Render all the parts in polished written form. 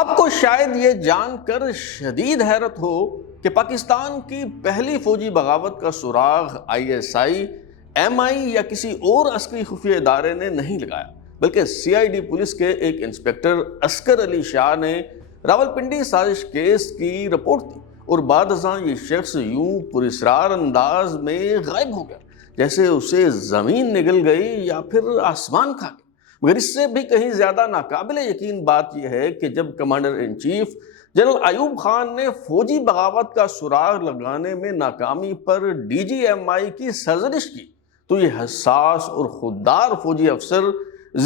آپ کو شاید یہ جان کر شدید حیرت ہو کہ پاکستان کی پہلی فوجی بغاوت کا سراغ ISI، MI یا کسی اور عسکری خفیہ ادارے نے نہیں لگایا، بلکہ CID پولیس کے ایک انسپکٹر عسکر علی شاہ نے راولپنڈی سازش کیس کی رپورٹ دی، اور بعد ازاں یہ شخص یوں پراسرار انداز میں غائب ہو گیا جیسے اسے زمین نگل گئی یا پھر آسمان کھا گیا۔ مگر اس سے بھی کہیں زیادہ ناقابل یقین بات یہ ہے کہ جب commander in chief general Ayub Khan نے فوجی بغاوت کا سراغ لگانے میں ناکامی پر DGMI کی سرزنش کی تو یہ حساس اور خوددار فوجی افسر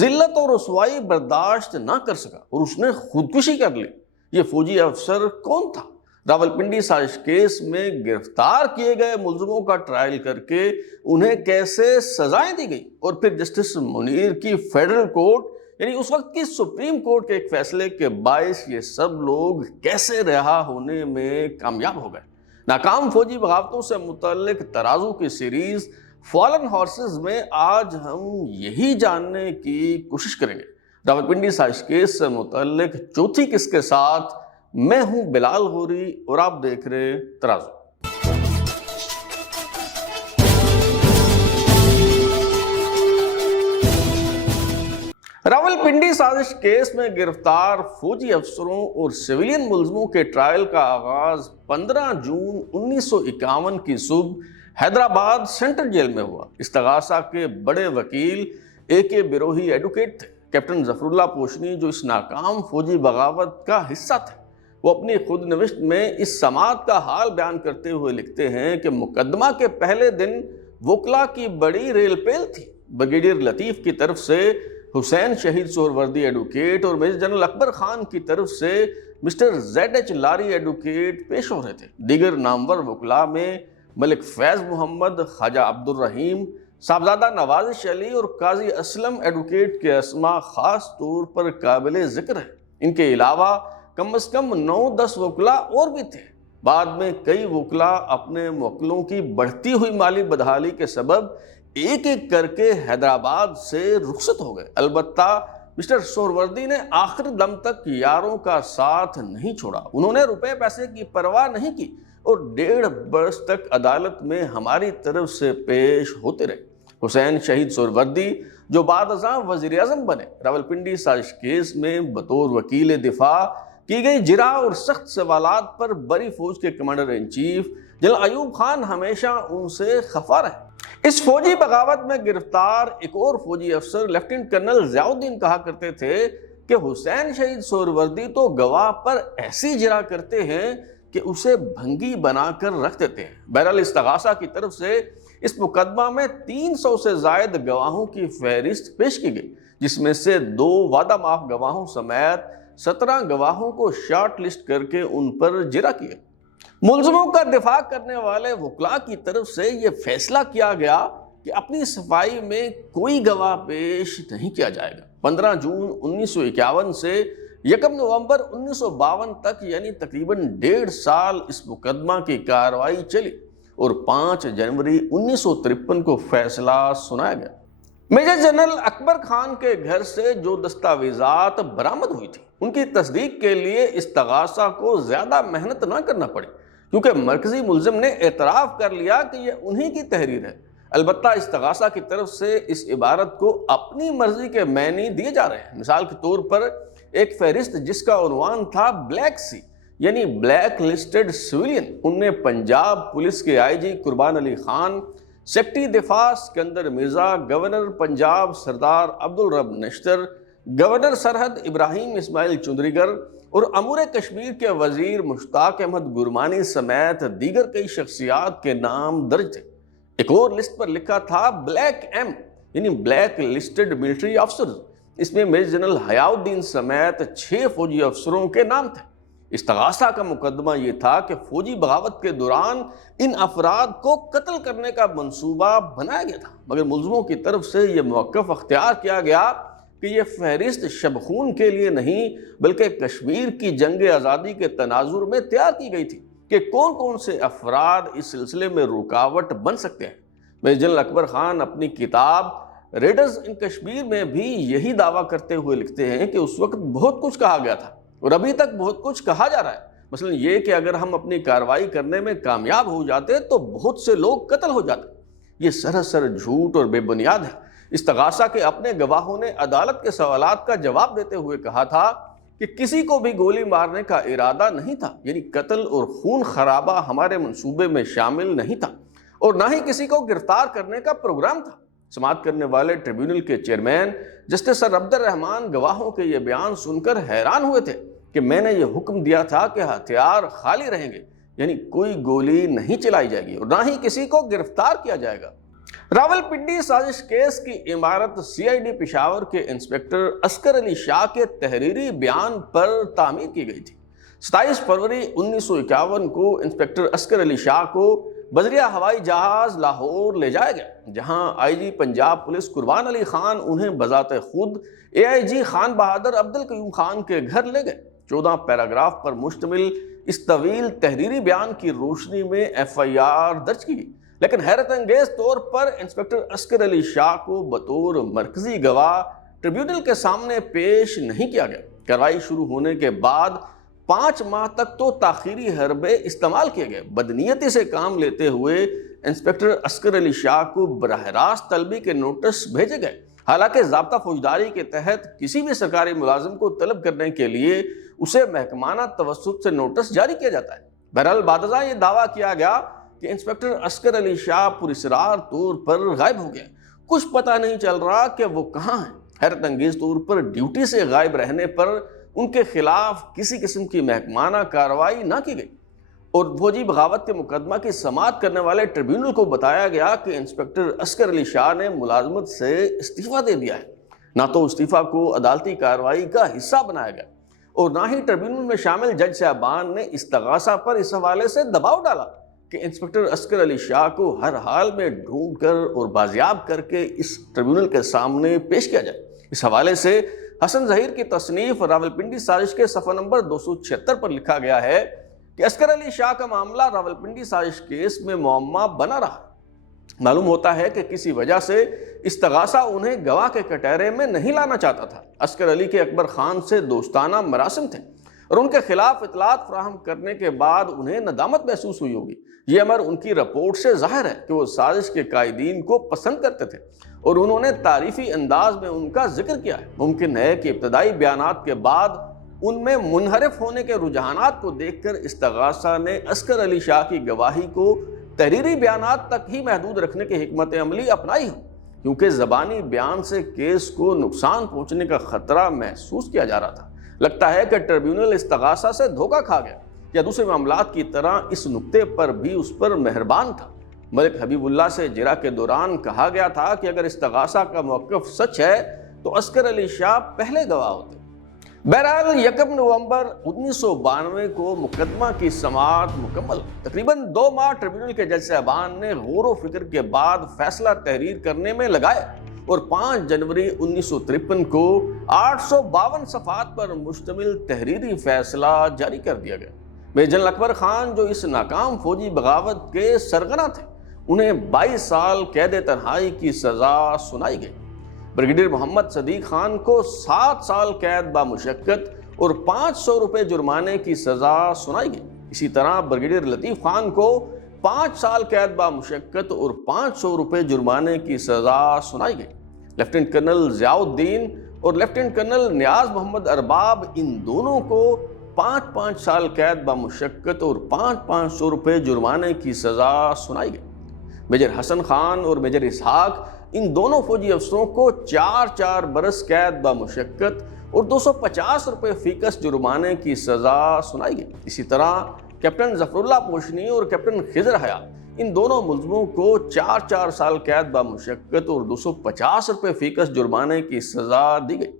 ذلت اور رسوائی برداشت نہ کر سکا اور اس نے خودکشی کر لی۔ یہ فوجی افسر کون تھا؟ راولپنڈی سازش کیس میں گرفتار کیے گئے ملزموں کا ٹرائل کر کے انہیں کیسے سزائیں دی گئی، اور پھر جسٹس منیر کی فیڈرل کورٹ یعنی اس وقت کی سپریم کورٹ کے ایک فیصلے کے باعث یہ سب لوگ کیسے رہا ہونے میں کامیاب ہو گئے۔ ناکام فوجی بغاوتوں سے متعلق ترازو کی سیریز فالن ہارسز میں آج ہم یہی جاننے کی کوشش کریں گے۔ راولپنڈی سازش کیس سے متعلق چوتھی قسط کے ساتھ میں ہوں بلال غوری اور آپ دیکھ رہے ترازو۔ راولپنڈی سازش کیس میں گرفتار فوجی افسروں اور سویلین ملزموں کے ٹرائل کا آغاز 15 جون 1951 کی صبح حیدرآباد سینٹرل جیل میں ہوا۔ استغاثہ کے بڑے وکیل AK بروہی ایڈوکیٹ تھے۔ کیپٹن ظفر اللہ پوشنی جو اس ناکام فوجی بغاوت کا حصہ تھے، وہ اپنی خود نوشت میں اس سماعت کا حال بیان کرتے ہوئے لکھتے ہیں کہ مقدمہ کے پہلے دن وکلا کی بڑی ریل پیل تھی۔ بریگیڈیئر لطیف کی طرف سے حسین شہید سہروردی ایڈوکیٹ اور میجر جنرل اکبر خان کی طرف سے مسٹر ZH لاری ایڈوکیٹ پیش ہو رہے تھے۔ دیگر نامور وکلا میں ملک فیض محمد، خواجہ عبدالرحیم، صاحبزادہ نوازش علی اور قاضی اسلم ایڈوکیٹ کے اسماء خاص طور پر قابل ذکر ہیں۔ ان کے علاوہ کم از کم 9-10 وکلا اور بھی تھے۔ بعد میں کئی وکلا اپنے موکلوں کی بڑھتی ہوئی مالی بدحالی کے سبب ایک ایک کر کے حیدرآباد سے رخصت ہو گئے۔ البتہ مسٹر سہروردی نے آخر دم تک یاروں کا ساتھ نہیں چھوڑا۔ انہوں نے روپے پیسے کی پرواہ نہیں کی اور 1.5 برس تک عدالت میں ہماری طرف سے پیش ہوتے رہے۔ حسین شہید سہروردی جو بعد ازاں وزیر اعظم بنے، راولپنڈی سازش کیس میں بطور وکیل دفاع کی گئی جرح اور سخت سوالات پر بری فوج کے commander in chief general Ayub Khan ہمیشہ ان سے خفا رہے۔ اس فوجی بغاوت میں گرفتار ایک اور فوجی افسر لیفٹیننٹ کرنل ضیاء الدین کہا کرتے تھے کہ حسین شہید سہروردی تو گواہ پر ایسی جرح کرتے ہیں کہ اسے بھنگی بنا کر رکھ دیتے ہیں۔ بہرحال استغاثہ کی طرف سے اس مقدمہ میں 300 سے زائد گواہوں کی فہرست پیش کی گئی، جس میں سے 2 وعدہ معاف گواہوں سمیت 17 گواہوں کو شارٹ لسٹ کر کے ان پر جرح کیا۔ ملزموں کا دفاع کرنے والے وکلاء کی طرف سے یہ فیصلہ کیا گیا کہ اپنی صفائی میں کوئی گواہ پیش نہیں کیا جائے گا۔ 15 جون 1951 سے 1 نومبر 1952 تک یعنی تقریباً 1.5 سال اس مقدمہ کی کارروائی چلی اور 5 جنوری 1953 کو فیصلہ سنایا گیا۔ میجر جنرل اکبر خان کے گھر سے جو دستاویزات برآمد ہوئی تھی ان کی تصدیق کے لیے استغاثہ کو زیادہ محنت نہ کرنا پڑی، کیونکہ مرکزی ملزم نے اعتراف کر لیا کہ یہ انہی کی تحریر ہے۔ البتہ استغاثہ کی طرف سے اس عبارت کو اپنی مرضی کے معنی دیے جا رہے ہیں۔ مثال کے طور پر ایک فہرست جس کا عنوان تھا بلیک سی یعنی بلیک لسٹڈ سویلین، ان میں پنجاب پولیس کے IG قربان علی خان، سیکرٹری دفاع سکندر مرزا، گورنر پنجاب سردار عبدالرب نشتر، گورنر سرحد ابراہیم اسماعیل چندریگر اور امور کشمیر کے وزیر مشتاق احمد گرمانی سمیت دیگر کئی شخصیات کے نام درج تھے۔ ایک اور لسٹ پر لکھا تھا بلیک M یعنی بلیک لسٹڈ ملٹری آفیسرز، اس میں میجر جنرل حیاء الدین سمیت 6 فوجی افسروں کے نام تھے۔ استغاثہ کا مقدمہ یہ تھا کہ فوجی بغاوت کے دوران ان افراد کو قتل کرنے کا منصوبہ بنایا گیا تھا، مگر ملزموں کی طرف سے یہ موقف اختیار کیا گیا کہ یہ فہرست شبخون کے لیے نہیں بلکہ کشمیر کی جنگ آزادی کے تناظر میں تیار کی گئی تھی کہ کون کون سے افراد اس سلسلے میں رکاوٹ بن سکتے ہیں۔ میجر جنرل اکبر خان اپنی کتاب ریڈرز ان کشمیر میں بھی یہی دعویٰ کرتے ہوئے لکھتے ہیں کہ اس وقت بہت کچھ کہا گیا تھا اور ابھی تک بہت کچھ کہا جا رہا ہے، مثلا یہ کہ اگر ہم اپنی کارروائی کرنے میں کامیاب ہو جاتے تو بہت سے لوگ قتل ہو جاتے۔ یہ سراسر جھوٹ اور بے بنیاد ہے۔ استغاثہ کے اپنے گواہوں نے عدالت کے سوالات کا جواب دیتے ہوئے کہا تھا کہ کسی کو بھی گولی مارنے کا ارادہ نہیں تھا، یعنی قتل اور خون خرابہ ہمارے منصوبے میں شامل نہیں تھا، اور نہ ہی کسی کو گرفتار کرنے کا پروگرام تھا۔ سماعت کرنے والے ٹریبیونل کے چیئرمین جسٹس سر عبد الرحمان گواہوں کے یہ بیان سن کر حیران ہوئے تھے کہ میں نے یہ حکم دیا تھا کہ ہتھیار خالی رہیں گے، یعنی کوئی گولی نہیں چلائی جائے گی اور نہ ہی کسی کو گرفتار کیا جائے گا۔ راولپنڈی سازش کیس کی عمارت سی آئی ڈی پشاور کے انسپکٹر عسکر علی شاہ کے تحریری بیان پر تعمیر کی گئی تھی۔ 27 فروری 1951 کو انسپکٹر عسکر علی شاہ کو بذریعہ ہوائی جہاز لاہور لے جایا گیا، جہاں آئی جی پنجاب پولیس قربان علی خان انہیں بذات خود اے آئی جی خان بہادر عبد القیوم خان کے گھر لے گئے۔ 14 پیراگراف پر مشتمل اس طویل تحریری بیان کی روشنی میں ایف آئی آر درج کی گئی، لیکن حیرت انگیز طور پر انسپکٹر عسکر علی شاہ کو بطور مرکزی گواہ ٹریبیونل کے سامنے پیش نہیں کیا گیا۔ کارروائی شروع ہونے کے بعد 5 ماہ تک تو تاخیری حربے استعمال کیے گئے۔ بدنیتی سے کام لیتے ہوئے انسپکٹر عسکر علی شاہ کو براہ راست طلبی کے نوٹس بھیجے گئے، حالانکہ ضابطہ فوجداری کے تحت کسی بھی سرکاری ملازم کو طلب کرنے کے لیے اسے محکمانہ توسط سے نوٹس جاری کیا جاتا ہے۔ بہرحال بعد ازاں یہ دعویٰ کیا گیا کہ انسپکٹر عسکر علی شاہ پراسرار طور پر غائب ہو گئے، کچھ پتہ نہیں چل رہا کہ وہ کہاں ہیں۔ حیرت انگیز طور پر ڈیوٹی سے غائب رہنے پر ان کے خلاف کسی قسم کی محکمانہ کارروائی نہ کی گئی، اور فوجی بغاوت کے مقدمہ کی سماعت کرنے والے ٹریبیونل کو بتایا گیا کہ انسپکٹر عسکر علی شاہ نے ملازمت سے استعفیٰ دے دیا ہے۔ نہ تو استعفیٰ کو عدالتی کارروائی کا حصہ بنایا گیا اور نہ ہی ٹریبیونل میں شامل جج صاحبان نے استغاثہ پر اس حوالے سے دباؤ ڈالا کہ انسپکٹر عسکر علی شاہ کو ہر حال میں ڈھونڈ کر اور بازیاب کر کے اس ٹریبیونل کے سامنے پیش کیا جائے۔ اس حوالے سے حسن ظہیر کی تصنیف راولپنڈی سازش کے صفحہ نمبر 276 پر لکھا گیا ہے کہ عسکر علی شاہ کا معاملہ راولپنڈی سازش کیس میں معمہ بنا رہا۔ معلوم ہوتا ہے کہ کسی وجہ سے استغاثہ انہیں گواہ کے کٹہرے میں نہیں لانا چاہتا تھا۔ عسکر علی کے اکبر خان سے دوستانہ مراسم تھے اور ان کے خلاف اطلاعات فراہم کرنے کے بعد انہیں ندامت محسوس ہوئی ہوگی۔ یہ امر ان کی رپورٹ سے ظاہر ہے کہ وہ سازش کے قائدین کو پسند کرتے تھے اور انہوں نے تعریفی انداز میں ان کا ذکر کیا ہے۔ ممکن ہے کہ ابتدائی بیانات کے بعد ان میں منحرف ہونے کے رجحانات کو دیکھ کر استغاثہ نے عسکر علی شاہ کی گواہی کو تحریری بیانات تک ہی محدود رکھنے کی حکمت عملی اپنائی ہو، کیونکہ زبانی بیان سے کیس کو نقصان پہنچنے کا خطرہ محسوس کیا جا رہا تھا۔ لگتا ہے کہ ٹریبیونل استغاثہ سے دھوکہ کھا گیا یا دوسرے معاملات کی طرح اس نقطے پر بھی اس پر مہربان تھا۔ ملک حبیب اللہ سے جرا کے دوران کہا گیا تھا کہ اگر استغاثہ کا موقف سچ ہے تو عسکر علی شاہ پہلے گواہ ہوتے۔ بہرحال 1 نومبر 1992 کو مقدمہ کی سماعت مکمل۔ تقریباً 2 ماہ ٹریبیونل کے جج صاحبان نے غور و فکر کے بعد فیصلہ تحریر کرنے میں لگائے اور 5 جنوری 1953 کو 852 صفحات پر مشتمل تحریری فیصلہ جاری کر دیا گیا۔ میجر جنرل اکبر خان جو اس ناکام فوجی بغاوت کے سرغنہ تھے، انہیں 22 سال قید تنہائی کی سزا سنائی گئی۔ بریگیڈیئر محمد صدیق خان کو 7 سال قید بامشقت اور 500 روپے جرمانے کی سزا سنائی گئی۔ اسی طرح بریگیڈیئر لطیف خان کو 5 سال قید بامشقت اور 500 روپے جرمانے کی سزا سنائی گئی۔ لیفٹیننٹ کرنل ضیاء الدین اور لیفٹیننٹ کرنل نیاز محمد ارباب، ان دونوں کو 5 سال قید بامشقت اور 500 روپے جرمانے کی سزا سنائی گئی۔ میجر حسن خان اور میجر اسحاق، ان دونوں فوجی افسروں کو 4 برس قید بامشقت اور 250 روپے فیکس جرمانے کی سزا سنائی گئی۔ اسی طرح کیپٹن ظفر اللہ پوشنی اور کیپٹن خضر حیا، ان دونوں ملزموں کو 4 سال قید بامشقت اور 250 روپے فیکس جرمانے کی سزا دی گئی۔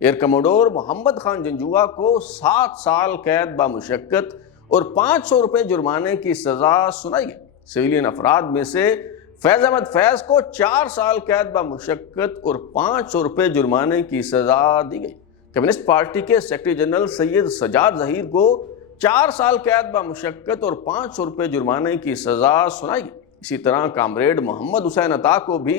ایئر کموڈور محمد خان جنجوعہ کو 7 سال قید بامشقت اور 500 روپے جرمانے کی سزا سنائی گئی۔ سویلین افراد میں سے فیض احمد فیض کو 4 سال قید بامشقت اور 500 روپے جرمانے کی سزا دی گئی۔ کمیونسٹ پارٹی کے سیکرٹری جنرل سید سجاد ظہیر کو 4 سال قید بامشقت اور 500 روپے جرمانے کی سزا سنائی گئی۔ اسی طرح کامریڈ محمد حسین عطا کو بھی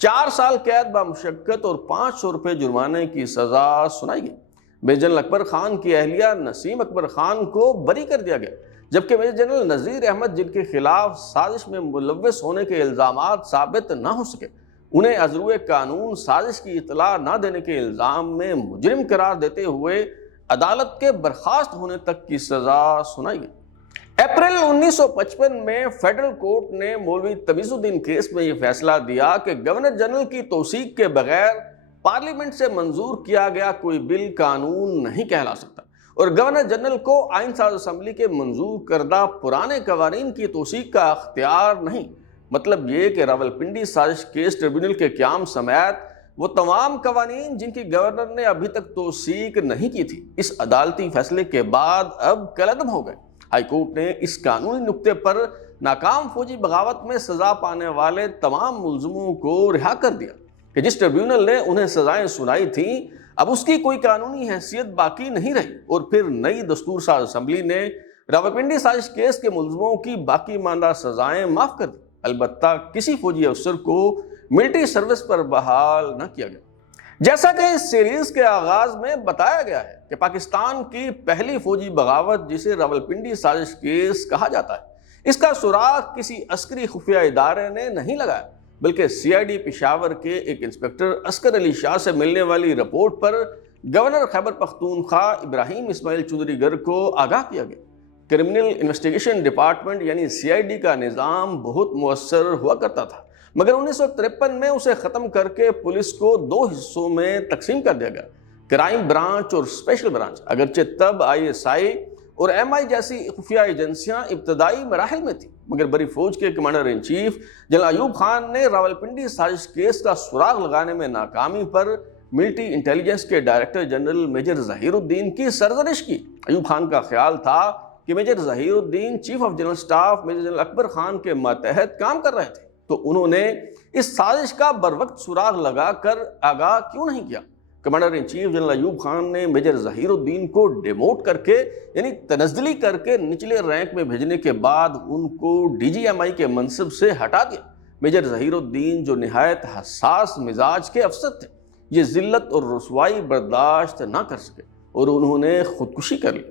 4 سال قید بامشقت اور 500 روپے جرمانے کی سزا سنائی گئی۔ میجر جنرل اکبر خان کی اہلیہ نسیم اکبر خان کو بری کر دیا گیا، جبکہ میجر جنرل نذیر احمد، جن کے خلاف سازش میں ملوث ہونے کے الزامات ثابت نہ ہو سکے، انہیں عذرو قانون سازش کی اطلاع نہ دینے کے الزام میں مجرم قرار دیتے ہوئے عدالت کے برخاست ہونے تک کی سزا سنائی گئی۔ اپریل 1955 میں فیڈرل کورٹ نے مولوی تمیز الدین کیس میں یہ فیصلہ دیا کہ گورنر جنرل کی توثیق کے بغیر پارلیمنٹ سے منظور کیا گیا کوئی بل قانون نہیں کہلا سکتا، اور گورنر جنرل کو آئین ساز اسمبلی کے منظور کردہ پرانے قوانین کی توثیق کا اختیار نہیں۔ مطلب یہ کہ راولپنڈی سازش کیس ٹریبیونل کے قیام سمیت وہ تمام قوانین جن کی گورنر نے ابھی تک توثیق نہیں کی تھی، اس عدالتی فیصلے کے بعد اب کالعدم ہو گئے۔ ہائی کورٹ نے اس قانونی نقطے پر ناکام فوجی بغاوت میں سزا پانے والے تمام ملزموں کو رہا کر دیا کہ جس ٹریبیونل نے انہیں سزائیں سنائی تھیں اب اس کی کوئی قانونی حیثیت باقی نہیں رہی، اور پھر نئی دستور ساز اسمبلی نے راولپنڈی سازش کیس کے ملزموں کی باقی ماندہ سزائیں معاف کر دی۔ البتہ کسی فوجی افسر کو ملٹری سروس پر بحال نہ کیا گیا۔ جیسا کہ اس سیریز کے آغاز میں بتایا گیا ہے کہ پاکستان کی پہلی فوجی بغاوت، جسے راولپنڈی سازش کیس کہا جاتا ہے، اس کا سراغ کسی عسکری خفیہ ادارے نے نہیں لگایا، بلکہ سی آئی ڈی پشاور کے ایک انسپکٹر عسکر علی شاہ سے ملنے والی رپورٹ پر گورنر خیبر پختونخوا ابراہیم اسماعیل چودھری گر کو آگاہ کیا گیا۔ کرمنل انویسٹیگیشن ڈپارٹمنٹ یعنی سی آئی ڈی کا نظام بہت مؤثر ہوا کرتا تھا، مگر 1953 میں اسے ختم کر کے پولیس کو دو حصوں میں تقسیم کر دیا گیا، کرائم برانچ اور اسپیشل برانچ۔ اگرچہ تب آئی ایس آئی اور ایم آئی جیسی خفیہ ایجنسیاں ابتدائی مراحل میں تھیں، مگر بری فوج کے commander in chief general Ayub Khan نے راولپنڈی سازش کیس کا سراغ لگانے میں ناکامی پر ملٹری انٹیلیجنس کے ڈائریکٹر جنرل میجر ظہیر الدین کی سرزنش کی۔ ایوب خان کا خیال تھا کہ major Zaheer Uddin chief of general staff major general Akbar Khan کے ماتحت کام کر رہے تھے، تو انہوں نے اس سازش کا بروقت سراغ لگا کر آگاہ کیوں نہیں کیا؟ Commander in chief general Ayub Khan نے میجر ظہیر الدین کو ڈیموٹ کر کے یعنی تنزلی کر کے نچلے رینک میں بھیجنے کے بعد ان کو ڈی جی ایم آئی کے منصب سے ہٹا دیا۔ میجر ظہیر الدین جو نہایت حساس مزاج کے افسر تھے، یہ ذلت اور رسوائی برداشت نہ کر سکے اور انہوں نے خودکشی کر لی۔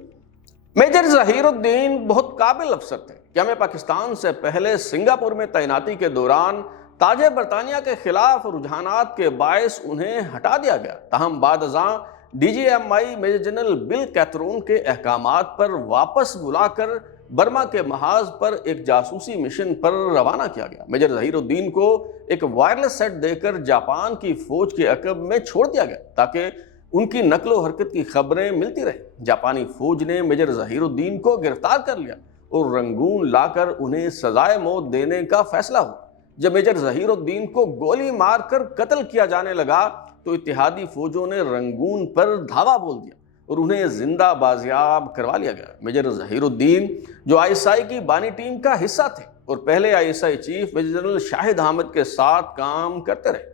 میجر ظہیر الدین بہت قابل افسر تھے کہ ہمیں پاکستان سے پہلے سنگاپور میں تعیناتی کے دوران تاج برطانیہ کے خلاف رجحانات کے باعث انہیں ہٹا دیا گیا، تاہم بعد ازاں ڈی جی ایم آئی میجر جنرل بل کیتھرون کے احکامات پر واپس بلا کر برما کے محاذ پر ایک جاسوسی مشن پر روانہ کیا گیا۔ میجر ظہیر الدین کو ایک وائرلیس سیٹ دے کر جاپان کی فوج کے عقب میں چھوڑ دیا گیا تاکہ ان کی نقل و حرکت کی خبریں ملتی رہیں۔ جاپانی فوج نے میجر ظہیر الدین کو گرفتار کر لیا اور رنگون لا کر انہیں سزائے موت دینے کا فیصلہ ہوا۔ جب میجر ظہیر الدین کو گولی مار کر قتل کیا جانے لگا تو اتحادی فوجوں نے رنگون پر دھاوا بول دیا اور انہیں زندہ بازیاب کروا لیا گیا۔ میجر ظہیر الدین جو آئی ایس آئی کی بانی ٹیم کا حصہ تھے اور پہلے I S I chief major general Shahid Hamid کے ساتھ کام کرتے رہے۔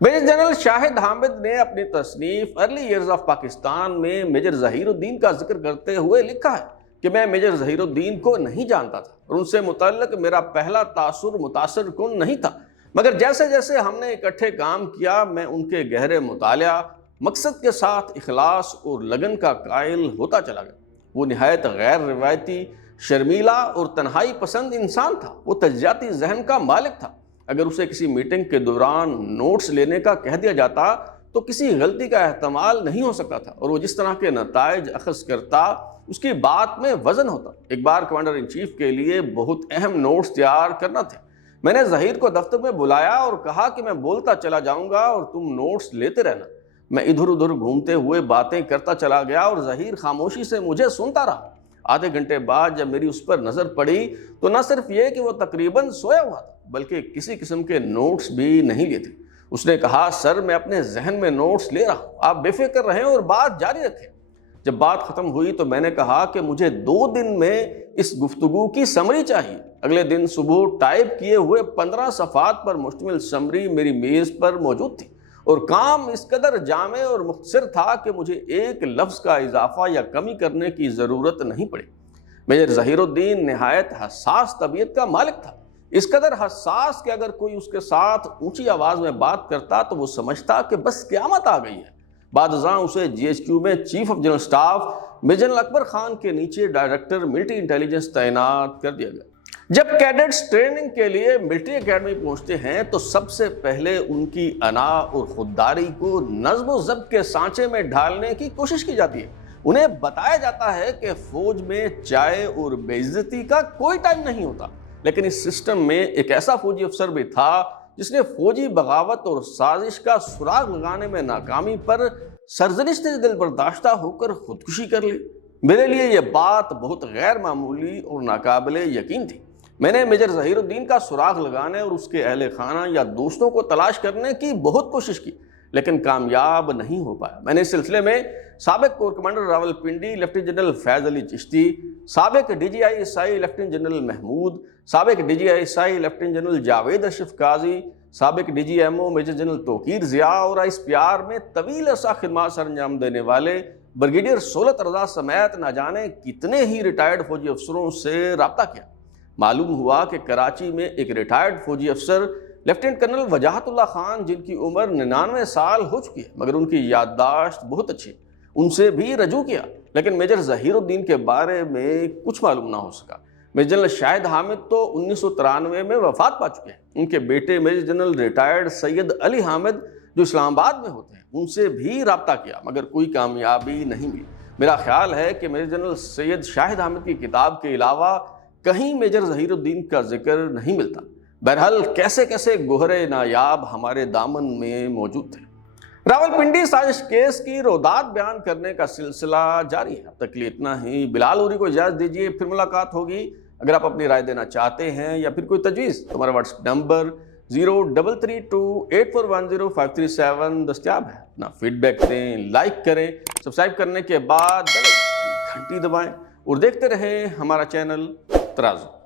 میجر جنرل شاہد حامد نے اپنی تصنیف ارلی ایئرز آف پاکستان میں میجر ظہیر الدین کا ذکر کرتے ہوئے لکھا ہے کہ میں میجر ظہیر الدین کو نہیں جانتا تھا اور ان سے متعلق میرا پہلا تاثر متاثر کن نہیں تھا، مگر جیسے جیسے ہم نے اکٹھے کام کیا میں ان کے گہرے مطالعہ، مقصد کے ساتھ اخلاص اور لگن کا قائل ہوتا چلا گیا۔ وہ نہایت غیر روایتی، شرمیلا اور تنہائی پسند انسان تھا۔ وہ تجزیاتی ذہن کا مالک تھا۔ اگر اسے کسی میٹنگ کے دوران نوٹس لینے کا کہہ دیا جاتا تو کسی غلطی کا احتمال نہیں ہو سکتا تھا، اور وہ جس طرح کے نتائج اخذ کرتا اس کی بات میں وزن ہوتا۔ ایک بار کمانڈر ان چیف کے لیے بہت اہم نوٹس تیار کرنا تھے۔ میں نے ظہیر کو دفتر میں بلایا اور کہا کہ میں بولتا چلا جاؤں گا اور تم نوٹس لیتے رہنا۔ میں ادھر ادھر گھومتے ہوئے باتیں کرتا چلا گیا اور ظہیر خاموشی سے مجھے سنتا رہا۔ آدھے گھنٹے بعد جب میری اس پر نظر پڑی تو نہ صرف یہ کہ وہ تقریباً سویا ہوا تھا بلکہ کسی قسم کے نوٹس بھی نہیں لیے تھے۔ اس نے کہا، سر میں اپنے ذہن میں نوٹس لے رہا ہوں، آپ بے فکر رہیں اور بات جاری رکھیں۔ جب بات ختم ہوئی تو میں نے کہا کہ مجھے 2 دن میں اس گفتگو کی سمری چاہیے۔ اگلے دن صبح ٹائپ کیے ہوئے 15 صفحات پر مشتمل سمری میری میز پر موجود تھی، اور کام اس قدر جامع اور مختصر تھا کہ مجھے ایک لفظ کا اضافہ یا کمی کرنے کی ضرورت نہیں پڑی۔ میجر ظہیر الدین نہایت حساس طبیعت کا مالک تھا، اس قدر حساس کہ اگر کوئی اس کے ساتھ اونچی آواز میں بات کرتا تو وہ سمجھتا کہ بس قیامت آ گئی ہے۔ بعد ازاں اسے GHQ میں chief of general staff major general Akbar Khan کے نیچے ڈائریکٹر ملٹری انٹیلیجنس تعینات کر دیا گیا۔ جب کیڈٹس ٹریننگ کے لیے ملٹری اکیڈمی پہنچتے ہیں تو سب سے پہلے ان کی انا اور خودداری کو نظم و ضبط کے سانچے میں ڈھالنے کی کوشش کی جاتی ہے۔ انہیں بتایا جاتا ہے کہ فوج میں چائے اور بے عزتی کا کوئی ٹائم نہیں ہوتا، لیکن اس سسٹم میں ایک ایسا فوجی افسر بھی تھا جس نے فوجی بغاوت اور سازش کا سراغ لگانے میں ناکامی پر سرزنش سے دل برداشتہ ہو کر خودکشی کر لی۔ میرے لیے یہ بات بہت غیر معمولی اور ناقابل یقین تھی۔ میں نے میجر ظہیر الدین کا سراغ لگانے اور اس کے اہل خانہ یا دوستوں کو تلاش کرنے کی بہت کوشش کی، لیکن کامیاب نہیں ہو پایا۔ میں نے اس سلسلے میں سابق corps commander Rawalpindi lieutenant general Faiz Ali Chishti, سابق DGI لیفٹیننٹ جنرل محمود، سابق DGI lieutenant general Javed Ashraf Qazi, سابق DGMO major general Tauqir Zia اور ISPR میں طویل عرصہ خدمات سر انجام دینے والے بریگیڈیئر سولت رضا سمیت نہ جانے کتنے ہی ریٹائرڈ فوجی افسروں سے رابطہ کیا۔ معلوم ہوا کہ کراچی میں ایک ریٹائرڈ فوجی افسر لیفٹیننٹ کرنل وجاہت اللہ خان، جن کی عمر 99 سال ہو چکی ہے مگر ان کی یادداشت بہت اچھی ہے، ان سے بھی رجوع کیا، لیکن میجر ظہیر الدین کے بارے میں کچھ معلوم نہ ہو سکا۔ میجر جنرل شاہد حامد تو 1993 میں وفات پا چکے ہیں۔ ان کے بیٹے میجر جنرل ریٹائرڈ سید علی حامد جو اسلام آباد میں ہوتے ہیں، ان سے بھی رابطہ کیا مگر کوئی کامیابی نہیں ملی۔ میرا خیال ہے کہ میجر جنرل سید شاہد حامد کی کتاب کے علاوہ کہیں میجر ظہیر الدین کا ذکر نہیں ملتا۔ بہرحال کیسے کیسے گوہرے نایاب ہمارے دامن میں موجود تھے۔ راولپنڈی سازش کیس کی رودات بیان کرنے کا سلسلہ جاری ہے۔ اب تک لیے اتنا ہی۔ بلال اوری کو اجازت دیجیے، پھر ملاقات ہوگی۔ اگر آپ اپنی رائے دینا چاہتے ہیں یا پھر کوئی تجویز تو ہمارا واٹس ایپ نمبر 0332841057 دستیاب ہے۔ اپنا فیڈ بیک دیں، لائک کریں، سبسکرائب کرنے کے بعد گھنٹی دبائیں اور دیکھتے رہیں ہمارا چینل ترازو۔